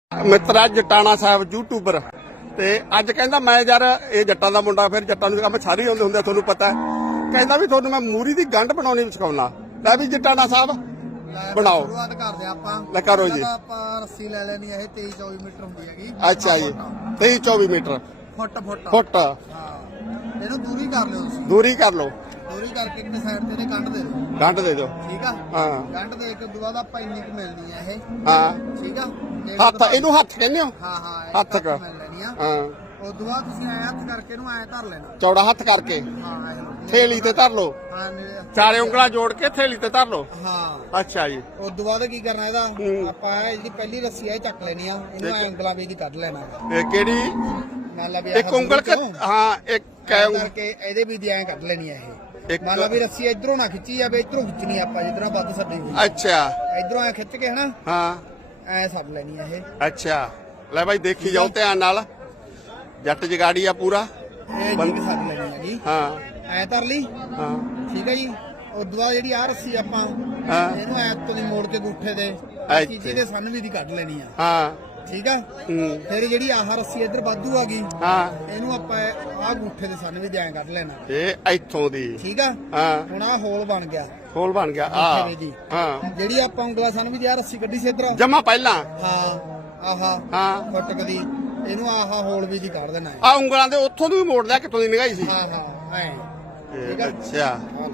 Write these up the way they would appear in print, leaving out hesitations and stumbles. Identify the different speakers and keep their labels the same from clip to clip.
Speaker 1: ਮਿੱਤਰਾ ਜਟਾਣਾ ਸਾਹਿਬ ਯੂਟਿਊਬਰ ਤੇ ਅੱਜ ਕਹਿੰਦਾ ਮੈਂ ਯਾਰ ਇਹ ਜੱਟਾਂ ਦਾ ਮੁੰਡਾ ਫਿਰ ਜੱਟਾਂ ਨੂੰ ਕੰਮ ਸਾਰੇ ਆਉਂਦੇ ਹੁੰਦੇ ਤੁਹਾਨੂੰ ਪਤਾ ਕਹਿੰਦਾ ਵੀ ਤੁਹਾਨੂੰ ਮੈਂ ਮੂਰੀ ਦੀ ਗੰਢ ਬਣਾਉਣੀ ਸਿਖਾਉਣਾ ਲੈ ਵੀ ਜਟਾਣਾ ਸਾਹਿਬ ਬਣਾਓ
Speaker 2: ਸ਼ੁਰੂਆਤ ਕਰਦੇ ਆਪਾਂ
Speaker 1: ਲੈ ਕਰੋ ਜੀ
Speaker 2: ਆਪਾਂ ਰੱਸੀ ਲੈ ਲੈਣੀ ਇਹ 23-24 ਮੀਟਰ ਹੁੰਦੀ ਹੈਗੀ
Speaker 1: ਅੱਛਾ ਜੀ 23-24 ਮੀਟਰ ਫੁੱਟ
Speaker 2: ਹਾਂ ਇਹਨੂੰ ਦੂਰੀ ਕਰ ਲਿਓ ਤੁਸੀਂ
Speaker 1: ਦੂਰੀ ਕਰ ਲਓ
Speaker 2: ਦੂਰੀ ਕਰਕੇ ਇੱਕ ਸਾਈਡ ਤੇ ਗੰਢ ਦੇ ਦਿਓ
Speaker 1: ਗੰਢ ਦੇ ਦਿਓ
Speaker 2: ਠੀਕ ਆ
Speaker 1: ਹਾਂ
Speaker 2: ਗੰਢ ਦੇ ਕੇ ਦੁਆ ਦਾ ਆਪਾਂ ਇੰਨੀ ਕੁ ਮਿਲਣੀ ਆ ਇਹ
Speaker 1: ਹਾਂ
Speaker 2: ਠੀਕ ਆ
Speaker 1: ਹੱਥ ਇਹਨੂੰ ਹੱਥ ਕਹਿੰਦੇ ਹੋ
Speaker 2: ਹਾਂ
Speaker 1: ਹੱਥ ਕ
Speaker 2: ਮਿਲ ਲੈਣੀ ਆ
Speaker 1: ਹਾਂ
Speaker 2: ਉਹ ਦੁਆ ਤੁਸੀਂ ਐ ਹੱਥ ਕਰਕੇ ਇਹਨੂੰ ਐ ਧਰ ਲੈਣਾ
Speaker 1: ਚੌੜਾ ਹੱਥ ਕਰਕੇ
Speaker 2: ਹਾਂ
Speaker 1: ਥੇਲੀ ਤੇ ਧਰ ਲਓ
Speaker 2: ਹਾਂ
Speaker 1: ਚਾਰੇ ਉਂਗਲਾਂ ਜੋੜ ਕੇ ਥੇਲੀ ਤੇ ਧਰ ਲਓ
Speaker 2: ਹਾਂ
Speaker 1: ਅੱਛਾ ਜੀ
Speaker 2: ਉਸ ਤੋਂ ਬਾਅਦ ਕੀ ਕਰਨਾ ਇਹਦਾ ਆਪਾਂ ਜਿਹੜੀ ਪਹਿਲੀ ਰੱਸੀ ਆ ਇਹ ਚੱਕ ਲੈਣੀ ਆ ਇਹਨੂੰ ਐ ਉਂਗਲਾਂ ਵਿੱਚ ਕੱਢ ਲੈਣਾ
Speaker 1: ਇਹ ਕਿਹੜੀ
Speaker 2: ਮੰਨ ਲਾ ਵੀ
Speaker 1: ਇੱਕ ਉਂਗਲ ਹਾਂ ਇੱਕ
Speaker 2: ਕਰਕੇ ਇਹਦੇ ਵੀ ਦੀ ਐ ਕੱਢ ਲੈਣੀ ਆ ਇਹ ਮੰਨ ਲਾ ਵੀ ਰੱਸੀ ਇਧਰੋਂ ਨਾ ਖਿੱਚੀ ਜਾਵੇ ਇਧਰੋਂ ਖਿੱਚਣੀ ਆਪਾਂ ਜਿੱਧਰੋਂ ਵੱਧ ਛੱਡੀ ਹੋਈ
Speaker 1: ਅੱਛਾ
Speaker 2: ਇਧਰੋਂ ਐ ਖਿੱਚ ਕੇ ਹਨਾ
Speaker 1: ਹਾਂ
Speaker 2: ਐ ਛੱਡ ਲੈਣੀ ਆ ਇਹ
Speaker 1: ਅੱਛਾ ਲੈ ਬਾਈ ਦੇਖੀ ਜਾਓ ਧਿਆਨ ਨਾਲ ਜੱਟ ਜਗਾੜੀ ਆ ਪੂਰਾ
Speaker 2: ਇਹ ਜੀ ਛੱਡ ਲੈਣੀ ਹੈਗੀ
Speaker 1: ਹਾਂ
Speaker 2: ਐ ਧਰ ਲਈ
Speaker 1: ਹਾਂ
Speaker 2: ਠੀਕ ਹੈ ਜੀ ਉਸ ਤੋਂ ਬਾਅਦ ਜਿਹੜੀ ਆ ਰੱਸੀ ਆਪਾਂ
Speaker 1: ਹਾਂ
Speaker 2: ਇਹਨੂੰ ਐ ਤੋਂ ਦੀ ਮੋੜ ਕੇ ਗੁੱਠੇ ਦੇ ਚੀਜ਼ੇ ਦੇ ਸੰਨ ਵੀ ਦੀ ਕੱਢ ਲੈਣੀ ਆ
Speaker 1: ਹਾਂ
Speaker 2: ਠੀਕ ਆ ਫਿਰ ਜਿਹੜੀ ਆਹ ਰੱਸੀ ਇੱਧਰ ਵਾਧੂ ਆ ਗਈ
Speaker 1: ਹਾਂ
Speaker 2: ਇਹਨੂੰ ਆਪਾਂ ਆਹ ਗੁੱਠੇ ਦੇ ਸੰਨ ਵੀ ਐਂ ਕੱਢ ਲੈਣਾ
Speaker 1: ਇਹ ਇੱਥੋਂ ਦੀ
Speaker 2: ਠੀਕ ਆ
Speaker 1: ਹਾਂ
Speaker 2: ਹੁਣ ਆਹ ਹੋਲ ਬਣ ਗਿਆ
Speaker 1: ਹੋਲ ਬਣ ਗਿਆ ਆ ਹਾਂ
Speaker 2: ਜਿਹੜੀ ਆਪਾਂ ਉਂਗਲਾ ਸੰਨ ਵੀ ਆ ਰੱਸੀ ਕੱਢੀ ਸੀ ਇੱਧਰ
Speaker 1: ਜਮਾ ਪਹਿਲਾਂ
Speaker 2: ਹਾਂ ਆਹਾ
Speaker 1: ਹਾਂ
Speaker 2: ਫਟਕ ਦੀ ਇਹਨੂੰ ਆਹਾ ਹੋਲ ਵੀ ਦੀ ਕੱਢ ਦੇਣਾ
Speaker 1: ਆ ਉਂਗਲਾਂ ਦੇ ਉੱਥੋਂ ਦੀ ਮੋੜ ਲਿਆ ਕਿੱਥੋਂ ਦੀ ਨਿਗਾਈ ਸੀ
Speaker 2: ਹਾਂ ਹਾਂ ਐ
Speaker 1: ਅੱਛਾ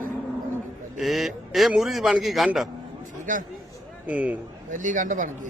Speaker 1: ਇਹ ਮੂਰੀ ਦੀ ਬਣ ਗਈ ਗੰਢ
Speaker 2: ਠੀਕ ਆ ਪਹਿਲੀ ਗੰਢ ਬਣ ਗਈ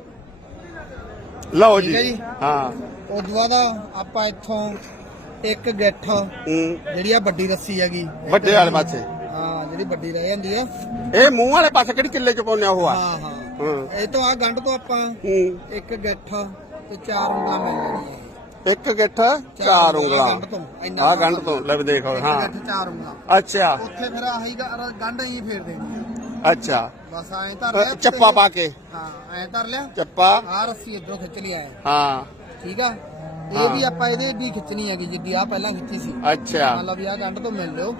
Speaker 1: ਲਓ ਜੀ ਹਾਂ
Speaker 2: ਉਹ ਦੁਆ ਦਾ ਆਪਾਂ ਇੱਥੋਂ ਇੱਕ ਗਿੱਠ ਜਿਹੜੀ ਆ ਵੱਡੀ ਰੱਸੀ ਹੈਗੀ
Speaker 1: ਵੱਡੇ ਵਾਲੇ ਪਾਸੇ
Speaker 2: ਹਾਂ ਜਿਹੜੀ ਵੱਡੀ ਰਹਿ ਜਾਂਦੀ ਆ
Speaker 1: ਇਹ ਮੂੰਹ ਵਾਲੇ ਪਾਸੇ ਕਿਹੜੀ ਕਿੱਲੇ ਚ ਪਾਉਣਿਆ ਹੋਆ
Speaker 2: ਹਾਂ ਹਾਂ ਇਹ ਤੋਂ ਆ ਗੰਢ ਤੋਂ ਆਪਾਂ ਇੱਕ ਗਿੱਠ ਤੇ 4 ਉਂਗਲਾਂ ਮਿਲ ਲੈਣੀਆਂ
Speaker 1: ਇੱਕ ਗਿੱਠ 4 ਉਂਗਲਾਂ ਆ ਗੰਢ ਤੋਂ ਲੈ ਦੇਖ ਹਾਂ
Speaker 2: 4 ਉਂਗਲਾਂ
Speaker 1: ਅੱਛਾ
Speaker 2: ਉੱਥੇ ਫਿਰ ਆਹੀ ਗੰਢ ਹੀ ਫੇਰ ਦੇਣੀ ਆ
Speaker 1: ਅੱਛਾ
Speaker 2: ਬਸ ਐਂ ਧਰ ਲਿਆ
Speaker 1: ਚੱਪਾ ਪਾ ਕੇ
Speaker 2: ਹਾਂ ਐਂ ਧਰ ਲਿਆ
Speaker 1: ਚੱਪਾ
Speaker 2: ਆ ਰੱਸੀ ਇਧਰੋਂ ਖਿੱਚ ਲਿਆ
Speaker 1: ਹਾਂ
Speaker 2: ਠੀਕ ਆ ਇਹ ਵੀ ਆਪਾਂ ਇਹਦੇ ਵੀ ਖਿੱਚਣੀ ਹੈਗੀ ਜਿੱਦੀ ਆ ਪਹਿਲਾਂ ਖਿੱਚੀ ਸੀ
Speaker 1: ਅੱਛਾ
Speaker 2: ਮੰਨ ਲਾ ਵੀ ਆ ਗੰਢ ਤੋਂ ਮਿਲ ਲਿਓ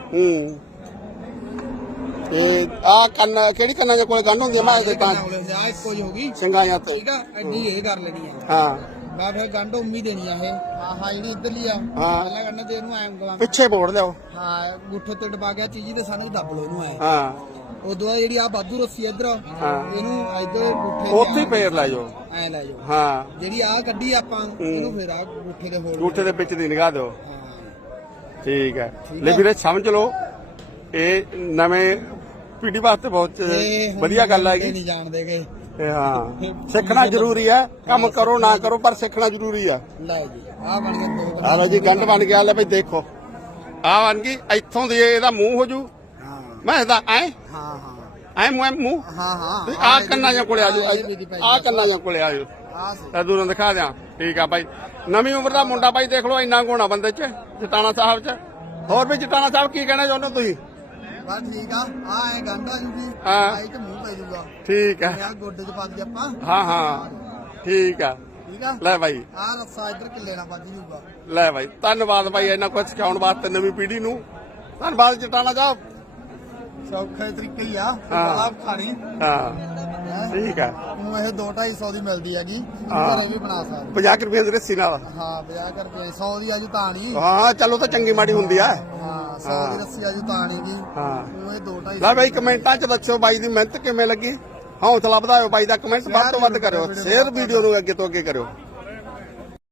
Speaker 1: ਤੇ ਆ ਕੰਨ ਕਿਹੜੀ ਕੰਨਾਂ ਦੇ ਕੋਲ ਗੰਢ ਹੁੰਦੀ ਆ ਮੈਂ ਇਹਦੇ ਤਾਂ
Speaker 2: ਆ ਇੱਕੋ ਜਿਹੀ ਹੋ ਗਈ
Speaker 1: ਸਿੰਘਾਂ ਤੇ
Speaker 2: ਠੀਕ ਆ ਐਡੀ ਇਹ ਕਰ ਲੈਣੀ ਆ
Speaker 1: ਹਾਂ
Speaker 2: ਮੈਂ ਫਿਰ ਗੰਢ ਉਮੀ ਦੇਣੀ ਆ ਇਹ ਆਹ ਜਿਹੜੀ ਇੱਧਰਲੀ ਆ ਪਹਿਲਾਂ ਗੰਢ ਤੇ ਇਹਨੂੰ ਐਂ ਉਂਗਲਾਂ
Speaker 1: ਪਿੱਛੇ ਮੋੜ ਲਿਓ
Speaker 2: ਹਾਂ ਗੁੱਠੇ ਤੇ ਦਬਾ ਗਿਆ ਚੀਜ਼ੀ ਤੇ ਸਾਨੂੰ ਦੱਬ ਲਓ ਇਹਨੂੰ ਐ
Speaker 1: ਹਾਂ
Speaker 2: ਉਦੋਂ ਬਾਅਦ ਜਿਹੜੀ ਆ ਬਾਦੂ ਰੱਸੀ ਇੱਧਰ ਇਹਨੂੰ ਇੱਧਰ ਗੁੱਠੇ
Speaker 1: ਉੱਥੇ ਹੀ ਫੇਰ ਲੈ ਜਾਓ
Speaker 2: ਐ ਲੈ ਜਾਓ
Speaker 1: ਹਾਂ
Speaker 2: ਜਿਹੜੀ ਆ ਕੱਢੀ ਆਪਾਂ ਇਹਨੂੰ ਫੇਰ ਆ ਗੁੱਠੇ ਦੇ ਹੋਰ
Speaker 1: ਗੁੱਠੇ ਦੇ ਵਿੱਚ ਦੀ ਨਿਗਾਹ ਦਿਓ
Speaker 2: ਹਾਂ
Speaker 1: ਠੀਕ ਹੈ ਲੈ ਵੀਰੇ ਸਮਝ ਲਓ ਇਹ ਨਵੇਂ ਪੀੜੀ ਵਾਸਤੇ ਬਹੁਤ ਵਧੀਆ ਗੱਲ ਹੈਗੀ
Speaker 2: ਨਹੀਂ ਜਾਣਦੇਗੇ
Speaker 1: ਹਾਂ ਸਿੱਖਣਾ ਜ਼ਰੂਰੀ ਹੈ ਕੰਮ ਕਰੋ ਨਾ ਕਰੋ ਪਰ ਸਿੱਖਣਾ ਜ਼ਰੂਰੀ ਆ
Speaker 2: ਲੈ ਜੀ ਆ ਬਣ ਗਿਆ ਦੋ
Speaker 1: ਆ ਲੈ ਜੀ ਗੰਢ ਬਣ ਗਿਆ ਲੈ ਬਈ ਦੇਖੋ ਆ ਬਣ ਗਈ ਇੱਥੋਂ ਦੀ ਇਹਦਾ ਮੂੰਹ ਹੋ ਜੂ ਮੈਂ ਇਹਦਾ ਐ
Speaker 2: ਹਾਂ ਹਾਂ
Speaker 1: ਐ ਮੂੰਹ
Speaker 2: ਹਾਂ ਹਾਂ
Speaker 1: ਆ ਕੰਨਾਂ ਜਾਂ ਕੋਲੇ ਆ ਜਾਓ ਆ ਕੰਨਾਂ ਜਾਂ ਕੋਲੇ ਆ ਜਾਓ
Speaker 2: ਆ
Speaker 1: ਤਾਂ ਦੂਰੋਂ ਦਿਖਾ ਦਿਆਂ ਠੀਕ ਆ ਬਾਈ ਨਵੀਂ ਉਮਰ ਦਾ ਮੁੰਡਾ ਬਾਈ ਦੇਖ ਲਓ ਇੰਨਾ ਗੁਣਾ ਬੰਦੇ ਚ ਜਟਾਣਾ ਸਾਹਿਬ ਚ ਹੋਰ ਵੀ ਜਟਾਣਾ ਸਾਹਿਬ ਕੀ ਕਹਿਣਾ ਚਾਹੁੰਦੇ ਤੁਸੀਂ
Speaker 2: ਬਸ ਠੀਕ ਆ ਐ ਗੰਢਾ ਜੂਗੀ
Speaker 1: ਹਾਂ
Speaker 2: ਤੇ ਮੂੰਹ ਪੈ ਜੂਗਾ
Speaker 1: ਠੀਕ ਆ
Speaker 2: ਯਾਰ ਗੋਡੇ ਚ ਪਾ ਦੇ ਆਪਾਂ
Speaker 1: ਹਾਂ ਹਾਂ ਠੀਕ ਆ
Speaker 2: ਠੀਕ ਆ
Speaker 1: ਲੈ ਬਾਈ
Speaker 2: ਆ ਰੱਸਾ ਇੱਧਰ ਕਿੱਲੇ ਨਾਲ ਵੱਜ ਜੂਗਾ
Speaker 1: ਲੈ ਬਾਈ ਧੰਨਵਾਦ ਬਾਈ ਇਹਨਾਂ ਕੁਝ ਸਿਖਾਉਣ ਵਾਸਤੇ ਨਵੀਂ ਪੀੜ੍ਹੀ ਨੂੰ ਧੰਨਵਾਦ ਜਟਾਣਾ ਸਾਹਿਬ
Speaker 2: ਸੌਖੇ ਤਰੀਕੇ ਹੀ ਆ ਬੜਾ ਖਾਣੀ
Speaker 1: ਹਾਂ ਠੀਕ ਆ
Speaker 2: ਉਹ ਇਹ 2-250 ਦੀ ਮਿਲਦੀ ਹੈਗੀ ਘਰੇ ਵੀ ਬਣਾ ਸਕਦੇ
Speaker 1: 50 ਰੁਪਏ ਦੀ ਰੱਸੀ ਨਾਲ
Speaker 2: ਹਾਂ 50 ਰੁਪਏ 100 ਦੀ ਆਜੂ ਤਾਣੀ
Speaker 1: ਹਾਂ ਚਲੋ ਤਾਂ ਚੰਗੀ ਮਾੜੀ ਹੁੰਦੀ ਆ
Speaker 2: ਹਾਂ 100 ਦੀ ਰੱਸੀ ਆਜੂ ਤਾਣੀ ਦੀ
Speaker 1: ਹਾਂ
Speaker 2: ਉਹ ਇਹ 2-250
Speaker 1: ਲੈ ਬਾਈ ਕਮੈਂਟਾਂ 'ਚ ਦੱਸੋ ਬਾਈ ਦੀ ਮਿਹਨਤ ਕਿਵੇਂ ਲੱਗੀ ਹੌਸਲਾ ਵਧਾਇਓ ਬਾਈ ਦਾ ਕਮੈਂਟ ਵੱਧ ਤੋਂ ਵੱਧ ਕਰਿਓ ਸ਼ੇਅਰ ਵੀਡੀਓ ਨੂੰ ਅੱਗੇ ਤੋਂ ਅੱਗੇ ਕਰਿਓ